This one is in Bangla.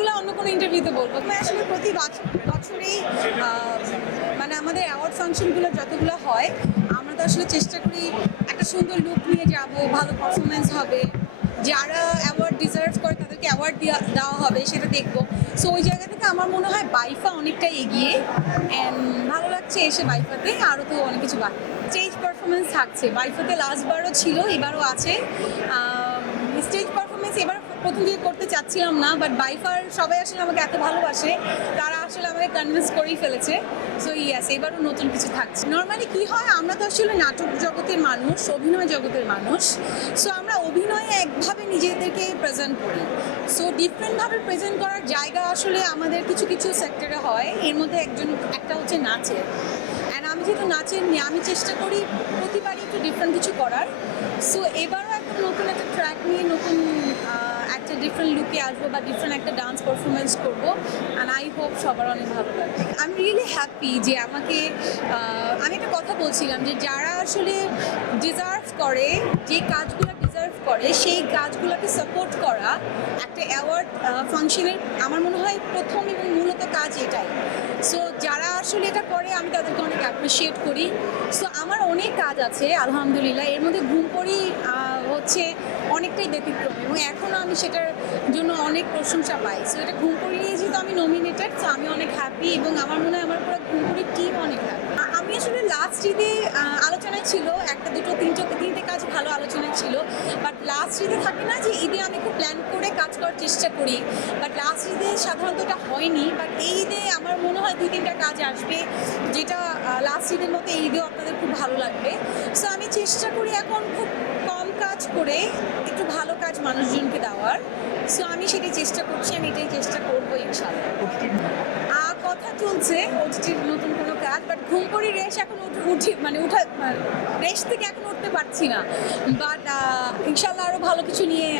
সেগুলো অন্য কোনো ইন্টারভিউতে বলবো। আমি আসলে প্রতি বছরেই মানে আমাদের অ্যাওয়ার্ড ফাংশনগুলো যতগুলো হয় আমরা তো আসলে চেষ্টা করি একটা সুন্দর লুক নিয়ে যাব, ভালো পারফরমেন্স হবে, যারা অ্যাওয়ার্ড ডিজার্ভ করে তাদেরকে অ্যাওয়ার্ড দেওয়া হবে সেটা দেখবো। সো ওই জায়গা থেকে আমার মনে হয় বাইফা অনেকটা এগিয়ে, অ্যান্ড ভালো লাগছে এসে বাইফাতে। আরও তো অনেক কিছু বাকি, স্টেজ পারফরমেন্স থাকছে। বাইফাতে লাস্টবারও ছিল, এবারও আছে। স্টেজ পারফরমেন্স এবার প্রথম দিকে করতে চাচ্ছিলাম না, বাট বাইফার সবাই আসলে আমাকে এত ভালোবাসে, তারা আসলে আমাকে কনভিন্স করেই ফেলেছে। সো ইয়াস, এবারও নতুন কিছু থাকছে। নর্মালি কী হয়, আমরা তো আসলে নাটক জগতের মানুষ, অভিনয় জগতের মানুষ। সো আমরা অভিনয়ে একভাবে নিজেদেরকে প্রেজেন্ট করি। সো ডিফারেন্টভাবে প্রেজেন্ট করার জায়গা আসলে আমাদের কিছু কিছু সেক্টরে হয়। এর মধ্যে একটা হচ্ছে নাচের। অ্যান্ড আমি যেহেতু নাচের নিয়ে আমি চেষ্টা করি প্রতিবারই একটু ডিফারেন্ট কিছু করার। সো এবারও একটা নতুন একটা ট্র্যাক নিয়ে নতুন একটা ডিফারেন্ট লুকে আসবো বা ডিফারেন্ট একটা ডান্স পারফরমেন্স করবো। অ্যান্ড আই হোপ সবার অনেক ভালো লাগবে। আই এম রিয়েলি হ্যাপি যে আমাকে আমি একটা কথা বলছিলাম যে যারা আসলে ডিজার্ভ করে, যে কাজগুলো ডিজার্ভ করে সেই কাজগুলোকে সাপোর্ট করা একটা অ্যাওয়ার্ড ফাংশনের আমার মনে হয় প্রথম এবং মূলত কাজ এটাই। সো যারা আসলে এটা করে আমি তাদেরকে অনেক অ্যাপ্রিসিয়েট করি। সো আমার অনেক কাজ আছে আলহামদুলিল্লাহ, এর মধ্যে ঘুম পড়ি হচ্ছে অনেকটাই ব্যতিক্রম এবং এখনও আমি সেটার জন্য অনেক প্রশংসা পাই। সো এটা ঘুম পড়ি নিয়ে যেহেতু আমি নমিনেটেড, সো আমি অনেক হ্যাপি এবং আমার মনে হয় আমার পুরো ঘুম পড়ির টিম অনেক হ্যাপি। আমি আসলে লাস্ট ঈদে আলোচনায় ছিল একটা দুটো তিনটে কাজ ভালো আলোচনায় ছিল, বাট লাস্ট ঈদে থাকে না যে ঈদে আমি খুব প্ল্যান করে কাজ করার চেষ্টা করি, বাট লাস্ট ঈদে সাধারণত এটা হয়নি। বাট এই ঈদে আমার মনে হয় 2-3টা কাজ আসবে যেটা লাস্ট ঈদের মতো এই ঈদেও আপনাদের খুব ভালো লাগবে। সো আমি চেষ্টা করি এখন খুব কম কাজ করে একটু ভালো কাজ মানুষজনকে দেওয়ার। সো আমি সেটাই চেষ্টা করছি, আমি এটাই চেষ্টা করবো ইনশাআল্লাহ। কথা চলছে ওটিটির নতুন কোনো কাজ, বাট ঘুম পড়ি রেশ এখন রেশ থেকে এখন উঠতে পারছি না। বাট ইনশাআল্লাহ আরও ভালো কিছু নিয়ে